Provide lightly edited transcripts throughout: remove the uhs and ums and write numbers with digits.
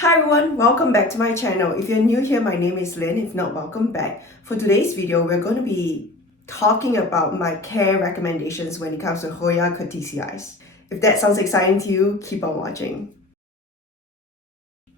Hi everyone, welcome back to my channel. If you're new here, my name is Lynn. If not, welcome back. For today's video, we're going to be talking about my care recommendations when it comes to Hoya Curtisii. If that sounds exciting to you, keep on watching.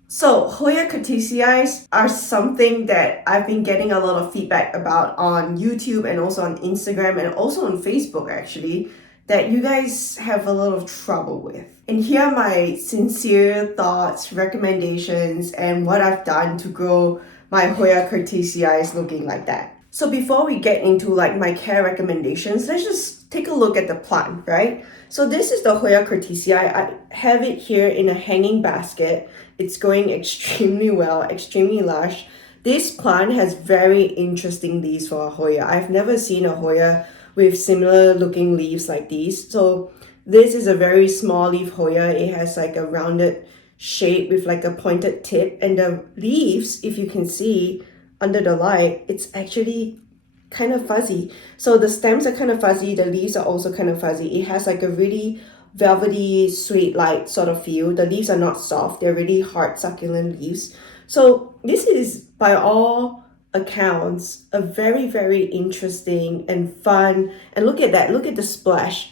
So Hoya Curtisii are something that I've been getting a lot of feedback about on YouTube and also on Instagram and also on Facebook actually, that you guys have a lot of trouble with. And here are my sincere thoughts, recommendations, and what I've done to grow my Hoya Curtisii looking like that. So before we get into like my care recommendations, let's just take a look at the plant, right? So this is the Hoya Curtisii. I have it here in a hanging basket. It's going extremely well, extremely lush. This plant has very interesting leaves for a Hoya. I've never seen a Hoya with similar looking leaves like these. So this is a very small leaf Hoya. It has like a rounded shape with like a pointed tip, and the leaves, if you can see under the light, it's actually kind of fuzzy. So the stems are kind of fuzzy, the leaves are also kind of fuzzy. It has like a really velvety, sweet, light sort of feel. The leaves are not soft, they're really hard, succulent leaves. So this is, by all accounts, a very, very interesting and fun. And look at that, look at the splash.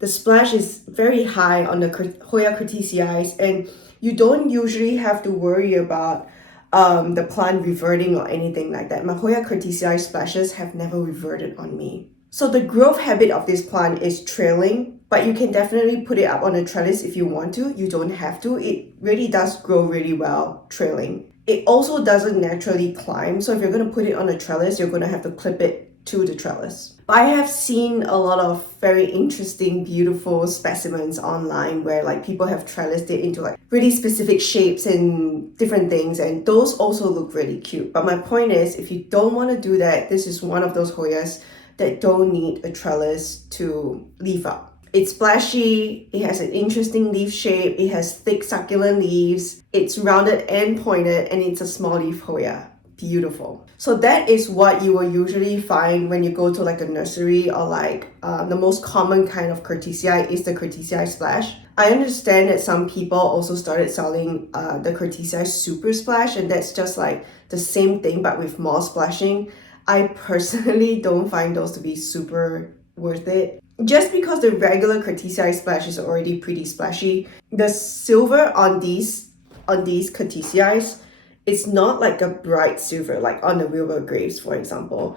The splash is very high on the Hoya Curtisii, and you don't usually have to worry about the plant reverting or anything like that. My Hoya Curtisii splashes have never reverted on me. So the growth habit of this plant is trailing, but you can definitely put it up on a trellis if you want to. You don't have to. It really does grow really well trailing. It also doesn't naturally climb, so if you're going to put it on a trellis, you're going to have to clip it to the trellis. But I have seen a lot of very interesting, beautiful specimens online where like people have trellised it into like really specific shapes and different things, and those also look really cute. But my point is, if you don't want to do that, this is one of those Hoyas that don't need a trellis to leaf up. It's splashy, it has an interesting leaf shape, it has thick succulent leaves, it's rounded and pointed, and it's a small leaf Hoya. Beautiful. So that is what you will usually find when you go to like a nursery, or like the most common kind of Curtisii is the Curtisii splash. I understand that some people also started selling the Curtisii super splash, and that's just like the same thing but with more splashing. I personally don't find those to be super worth it. Just because the regular Curtisii splash is already pretty splashy, the silver on these Curtisii, it's not like a bright silver like on the Wilbur grapes, for example.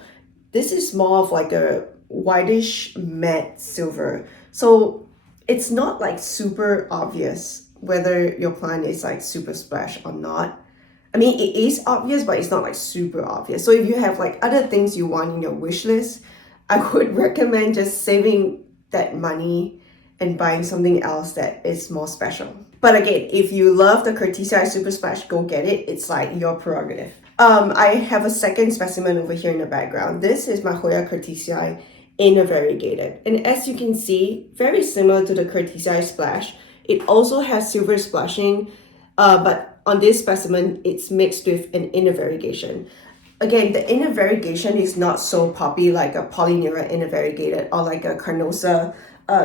This is more of like a whitish matte silver. So it's not like super obvious whether your plant is like super splash or not. I mean, it is obvious, but it's not like super obvious. So if you have like other things you want in your wish list, I would recommend just saving that money and buying something else that is more special. But again, if you love the Curtisii Super Splash, go get it. It's like your prerogative. I have a second specimen over here in the background. This is my Hoya Curtisii in a variegated. And as you can see, very similar to the Curtisii Splash, it also has silver splashing, but on this specimen, it's mixed with an inner variegation. Again, the inner variegation is not so poppy like a Polynera inner variegated or like a Carnosa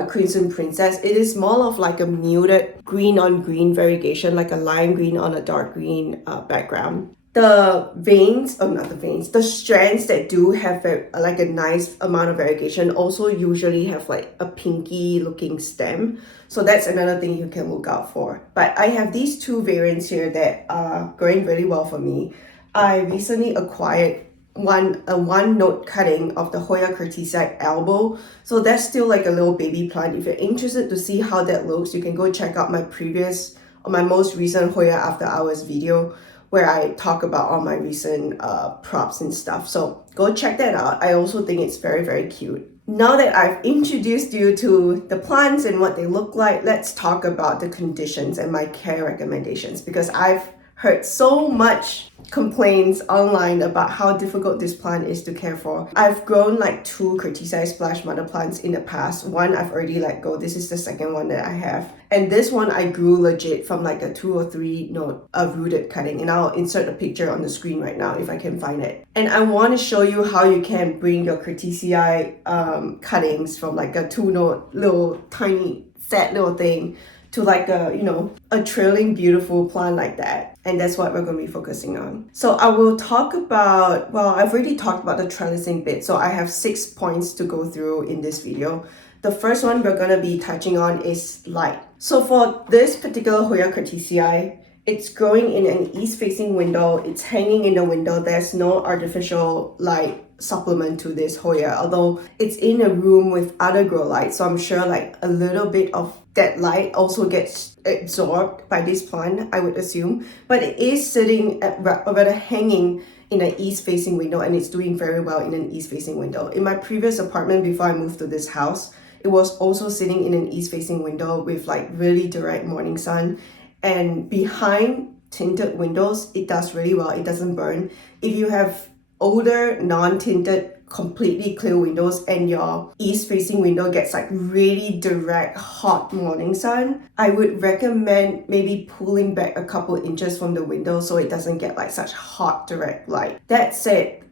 Crimson Princess. It is more of like a muted green on green variegation, like a lime green on a dark green background. The veins, not the veins, the strands that do have like a nice amount of variegation also usually have like a pinky looking stem. So that's another thing you can look out for. But I have these two variants here that are growing really well for me. I recently acquired a one note cutting of the Hoya Curtisii elbow. So that's still like a little baby plant. If you're interested to see how that looks, you can go check out my most recent Hoya After Hours video where I talk about all my recent props and stuff. So go check that out. I also think it's very, very cute. Now that I've introduced you to the plants and what they look like, let's talk about the conditions and my care recommendations, because I've heard so much complaints online about how difficult this plant is to care for. I've grown like two Curtisii splash mother plants in the past. One I've already let go. This is the second one that I have. And this one I grew legit from like a 2 or 3 note rooted cutting. And I'll insert a picture on the screen right now if I can find it. And I want to show you how you can bring your Curtisii cuttings from like a 2 note little tiny sad little thing to like a trailing beautiful plant like that. And that's what we're going to be focusing on. So I will talk about, well, I've already talked about the trellising bit. So I have 6 points to go through in this video. The first one we're going to be touching on is light. So for this particular Hoya Curtisii, it's growing in an east-facing window. It's hanging in the window. There's no artificial light supplement to this Hoya, although it's in a room with other grow lights. So I'm sure like a little bit of that light also gets absorbed by this plant, I would assume. But it is sitting at, or rather hanging in an east-facing window, and it's doing very well in an east-facing window. In my previous apartment before I moved to this house, it was also sitting in an east-facing window with like really direct morning sun. And behind tinted windows, it does really well. It doesn't burn. If you have older, non-tinted, completely clear windows and your east-facing window gets like really direct, hot morning sun, I would recommend maybe pulling back a couple inches from the window so it doesn't get like such hot direct light. That said,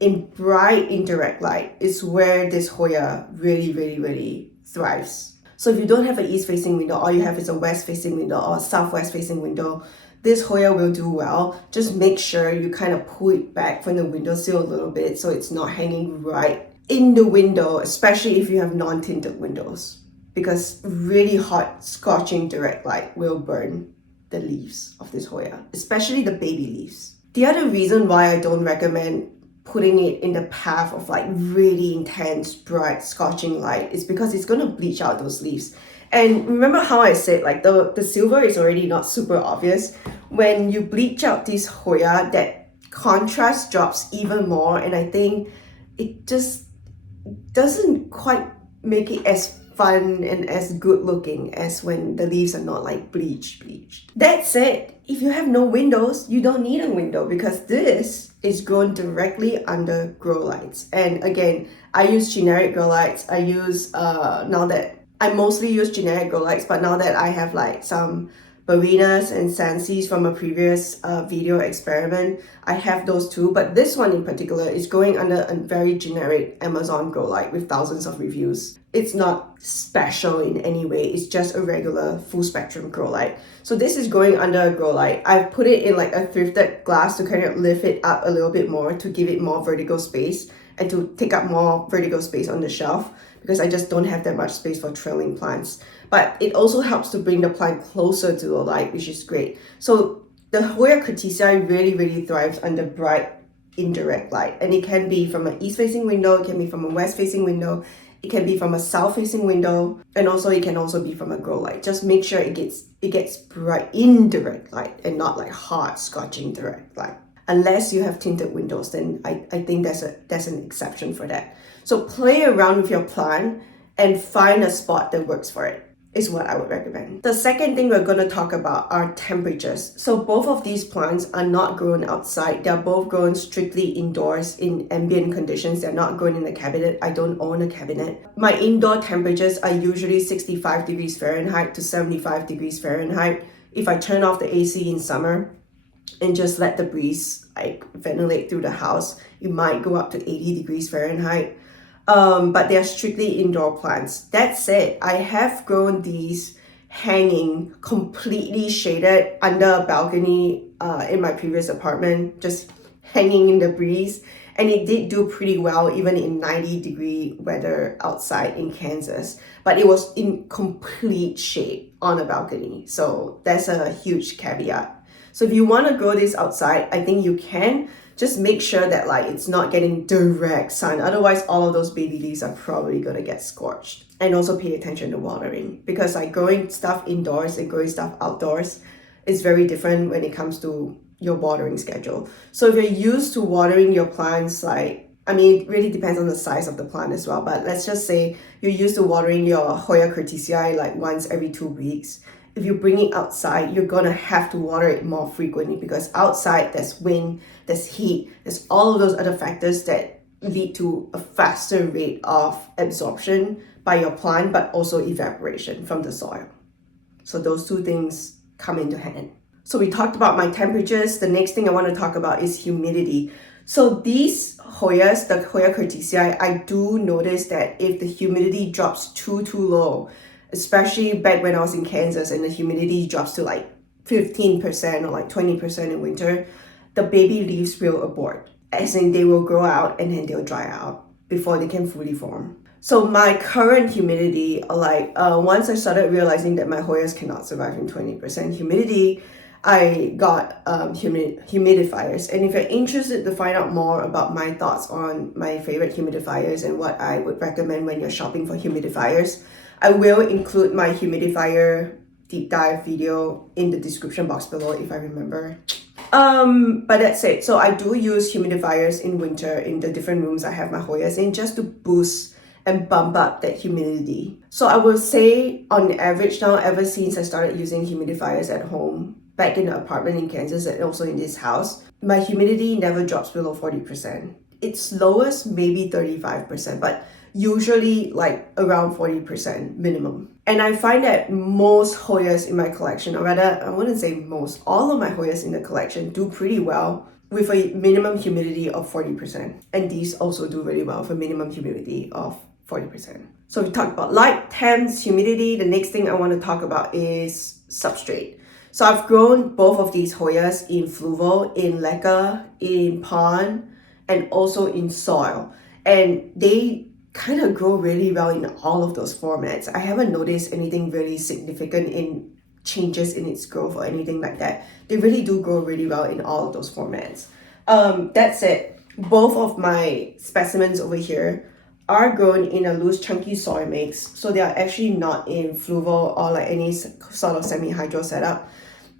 in bright indirect light is where this Hoya really thrives. So if you don't have an east-facing window, all you have is a west-facing window or a southwest-facing window, this Hoya will do well. Just make sure you kind of pull it back from the windowsill a little bit so it's not hanging right in the window, especially if you have non-tinted windows, because really hot, scorching direct light will burn the leaves of this Hoya, especially the baby leaves. The other reason why I don't recommend putting it in the path of like really intense, bright, scorching light is because it's going to bleach out those leaves. And remember how I said like the silver is already not super obvious. When you bleach out this Hoya, that contrast drops even more, and I think it just doesn't quite make it as fun and as good looking as when the leaves are not like bleached. That said, if you have no windows, you don't need a window because this is grown directly under grow lights. And again, I use generic grow lights. I use I mostly use generic grow lights, but now that I have like some Barinas and Sanseas from a previous video experiment, I have those too. But this one in particular is going under a very generic Amazon grow light with thousands of reviews. It's not special in any way. It's just a regular full spectrum grow light. So this is going under a grow light. I've put it in like a thrifted glass to kind of lift it up a little bit more to give it more vertical space and to take up more vertical space on the shelf, because I just don't have that much space for trailing plants. But it also helps to bring the plant closer to the light, which is great. So the Hoya Curtisii really thrives under bright indirect light, and it can be from an east-facing window, it can be from a west-facing window, it can be from a south-facing window, and also it can also be from a grow light. Just make sure it gets bright indirect light and not like hot, scorching direct light. Unless you have tinted windows, then I think there's an exception for that. So play around with your plant and find a spot that works for it is what I would recommend. The second thing we're going to talk about are temperatures. So both of these plants are not grown outside. They're both grown strictly indoors in ambient conditions. They're not grown in a cabinet. I don't own a cabinet. My indoor temperatures are usually 65 degrees Fahrenheit to 75 degrees Fahrenheit. If I turn off the AC in summer and just let the breeze like ventilate through the house, it might go up to 80 degrees Fahrenheit. But they're strictly indoor plants. That said, I have grown these hanging completely shaded under a balcony in my previous apartment, just hanging in the breeze. And it did do pretty well even in 90-degree weather outside in Kansas. But it was in complete shade on a balcony. So that's a huge caveat. So if you want to grow this outside, I think you can. Just make sure that like it's not getting direct sun. Otherwise, all of those baby leaves are probably going to get scorched. And also pay attention to watering, because like growing stuff indoors and growing stuff outdoors is very different when it comes to your watering schedule. So if you're used to watering your plants, like, I mean, it really depends on the size of the plant as well. But let's just say you're used to watering your Hoya Curtisii like once every 2 weeks. If you bring it outside, you're gonna have to water it more frequently, because outside there's wind, there's heat, there's all of those other factors that lead to a faster rate of absorption by your plant, but also evaporation from the soil. So those two things come into hand. So we talked about my temperatures. The next thing I want to talk about is humidity. So these Hoyas, the Hoya Curtisii, I do notice that if the humidity drops too low, especially back when I was in Kansas and the humidity drops to like 15% or like 20% in winter, the baby leaves will abort. As in they will grow out and then they'll dry out before they can fully form. So my current humidity, once I started realizing that my Hoyas cannot survive in 20% humidity, I got humidifiers. And if you're interested to find out more about my thoughts on my favorite humidifiers and what I would recommend when you're shopping for humidifiers, I will include my humidifier deep dive video in the description box below if I remember. But that's it. So I do use humidifiers in winter in the different rooms I have my Hoyas in, just to boost and bump up that humidity. So I will say on average now, ever since I started using humidifiers at home, back in the apartment in Kansas and also in this house, my humidity never drops below 40%. Its lowest maybe 35%, but usually like around 40% minimum. And I find that most Hoyas in my collection, or rather I wouldn't say most, all of my Hoyas in the collection do pretty well with a minimum humidity of 40%. And these also do really well for minimum humidity of 40%. So we talked about light, temps, humidity. The next thing I want to talk about is substrate. So I've grown both of these Hoyas in fluval, in leca, in pond, and also in soil. And they kind of grow really well in all of those formats. I haven't noticed anything really significant in changes in its growth or anything like that. They really do grow really well in all of those formats. That said, both of my specimens over here are grown in a loose chunky soil mix, so they are actually not in fluval or like any sort of semi-hydro setup.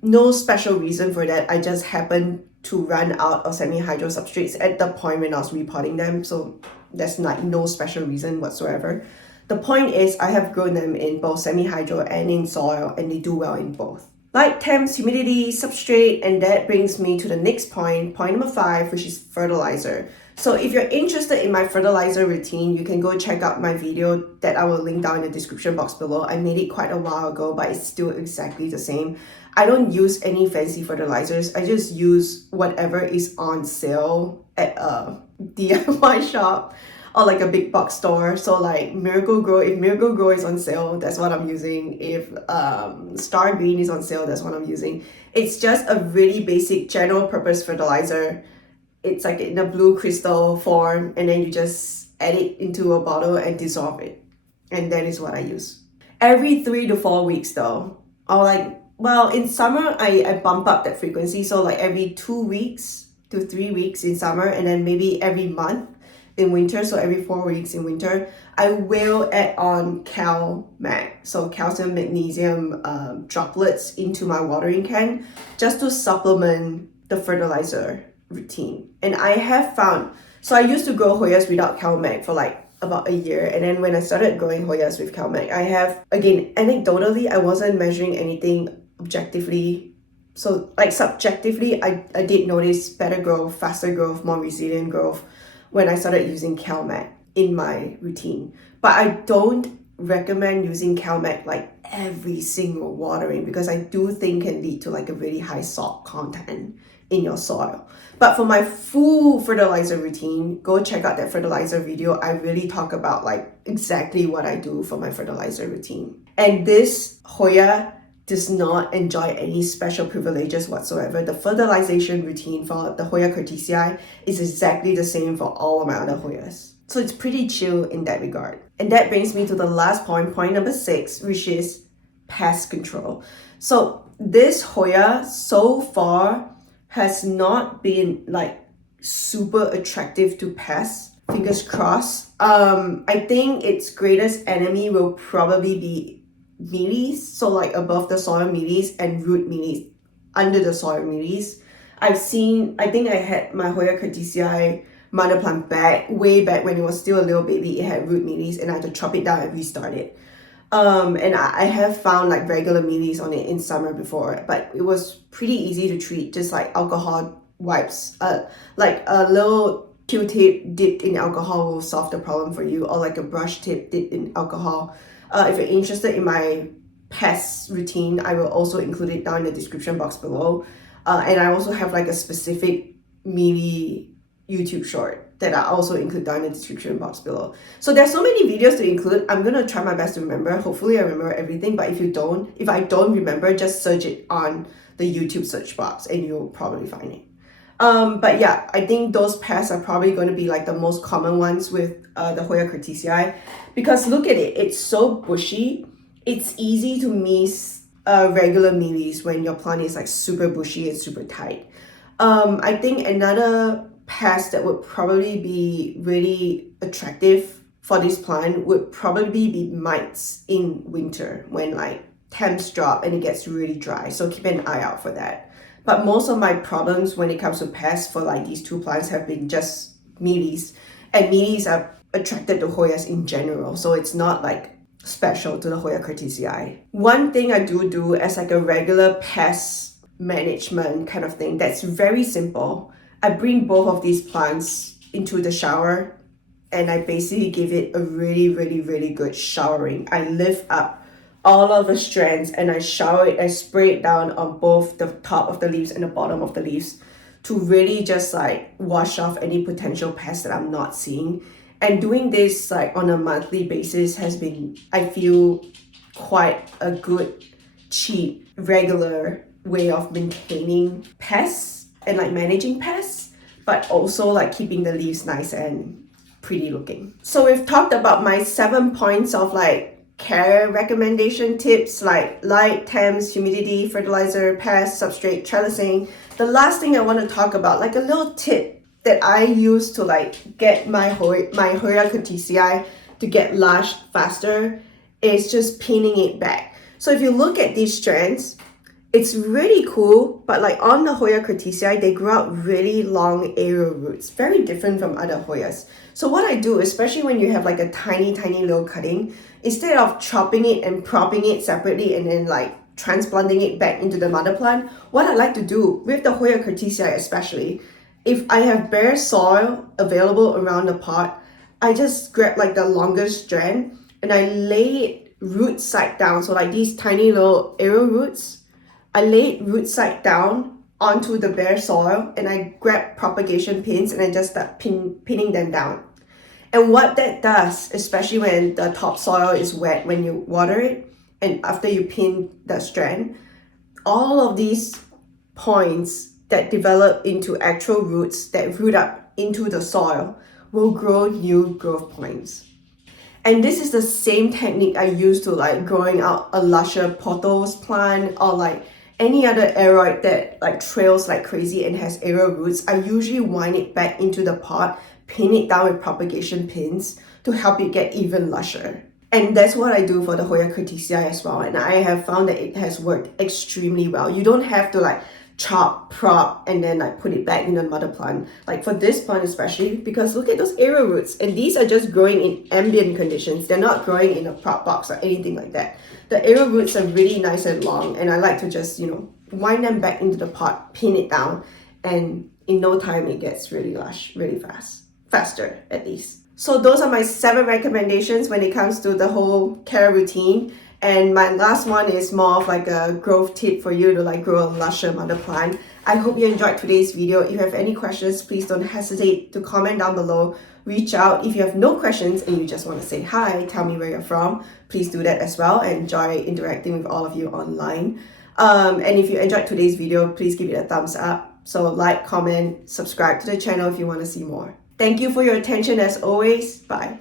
No special reason for that. I just happened to run out of semi-hydro substrates at the point when I was repotting them, so there's like no special reason whatsoever. The point is I have grown them in both semi-hydro and in soil, and they do well in both. Light, temps, humidity, substrate, and that brings me to the next point number 5, which is fertilizer. So if you're interested in my fertilizer routine, you can go check out my video that I will link down in the description box below. I made it quite a while ago, but it's still exactly the same. I don't use any fancy fertilizers. I just use whatever is on sale at a DIY shop or like a big box store. So like Miracle Grow, if Miracle Grow is on sale, that's what I'm using. If Star Green is on sale, that's what I'm using. It's just a really basic general purpose fertilizer. It's like in a blue crystal form, and then you just add it into a bottle and dissolve it. And that is what I use. Every 3 to 4 weeks though, in summer, I bump up that frequency. So like every 2 weeks to 3 weeks in summer, and then maybe every month in winter. So every 4 weeks in winter, I will add on CalMag. So calcium, magnesium droplets into my watering can just to supplement the fertilizer routine. And I have found, so I used to grow Hoyas without CalMag for like about a year, and then when I started growing Hoyas with CalMag, I have, again, anecdotally, I wasn't measuring anything objectively. So like subjectively, I did notice better growth, faster growth, more resilient growth when I started using CalMag in my routine. But I don't recommend using CalMag like every single watering, because I do think can lead to like a really high salt content in your soil. But for my full fertilizer routine, go check out that fertilizer video. I really talk about like exactly what I do for my fertilizer routine. And this Hoya does not enjoy any special privileges whatsoever. The fertilization routine for the Hoya Curtisii is exactly the same for all of my other Hoyas. So it's pretty chill in that regard. And that brings me to the last point number 6, which is pest control. So this Hoya so far has not been like super attractive to pests. Fingers crossed. I think its greatest enemy will probably be mealies, so like above the soil mealies and root mealies under the soil mealies. I think I had my Hoya Curtisii mother plant way back when it was still a little baby. It had root mealies and I had to chop it down and restart it. And I have found like regular mealies on it in summer before, but it was pretty easy to treat, just like alcohol wipes. Like a little Q-tip dipped in alcohol will solve the problem for you, or like a brush tip dipped in alcohol. If you're interested in my pest routine, I will also include it down in the description box below. And I also have like a specific mealy YouTube short that I also include down in the description box below. So there's so many videos to include. I'm gonna try my best to remember. Hopefully I remember everything, but if I don't remember, just search it on the YouTube search box and you'll probably find it. But yeah, I think those pests are probably going to be like the most common ones with the Hoya Curtisii, because look at it, it's so bushy. It's easy to miss regular mealies when your plant is like super bushy and super tight. I think another pest that would probably be really attractive for this plant would probably be mites in winter when like temps drop and it gets really dry. So keep an eye out for that. But most of my problems when it comes to pests for like these two plants have been just mealies. And mealies are attracted to Hoyas in general. So it's not like special to the Hoya Curtisii. One thing I do as like a regular pest management kind of thing that's very simple. I bring both of these plants into the shower and I basically give it a really good showering. I lift up all of the strands and I spray it down on both the top of the leaves and the bottom of the leaves to really just like wash off any potential pests that I'm not seeing. And doing this like on a monthly basis has been, I feel, quite a good, cheap, regular way of maintaining pests and like managing pests, but also like keeping the leaves nice and pretty looking. So we've talked about my 7 points of like care recommendation tips like light, temps, humidity, fertilizer, pest, substrate, trellising. The last thing I want to talk about, like a little tip that I use to like get my Hoya Curtisii to get lush faster, is just pinning it back. So if you look at these strands, it's really cool, but like on the Hoya Curtisii, they grow out really long aerial roots, very different from other Hoyas. So what I do, especially when you have like a tiny little cutting, instead of chopping it and propping it separately and then like transplanting it back into the mother plant, what I like to do with the Hoya Curtisii especially, if I have bare soil available around the pot, I just grab like the longest strand and I lay it root side down. So like these tiny little aerial roots, I lay it root side down onto the bare soil and I grab propagation pins and I just start pinning them down. And what that does, especially when the topsoil is wet when you water it and after you pin the strand, all of these points that develop into actual roots that root up into the soil will grow new growth points. And this is the same technique I use to like growing out a lusher pothos plant or like any other aeroid that like trails like crazy and has aerial roots. I usually wind it back into the pot, pin it down with propagation pins to help it get even lusher. And that's what I do for the Hoya Curtisii as well. And I have found that it has worked extremely well. You don't have to like chop, prop, and then like put it back in the mother plant. Like for this plant especially, because look at those aerial roots. And these are just growing in ambient conditions. They're not growing in a prop box or anything like that. The aerial roots are really nice and long. And I like to just, wind them back into the pot, pin it down. And in no time, it gets really lush, really fast. Faster, at least. So those are my 7 recommendations when it comes to the whole care routine. And my last one is more of like a growth tip for you to like grow a lusher mother plant. I hope you enjoyed today's video. If you have any questions, please don't hesitate to comment down below. Reach out. If you have no questions and you just want to say hi, tell me where you're from, please do that as well. I enjoy interacting with all of you online. And if you enjoyed today's video, please give it a thumbs up. So like, comment, subscribe to the channel if you want to see more. Thank you for your attention as always. Bye.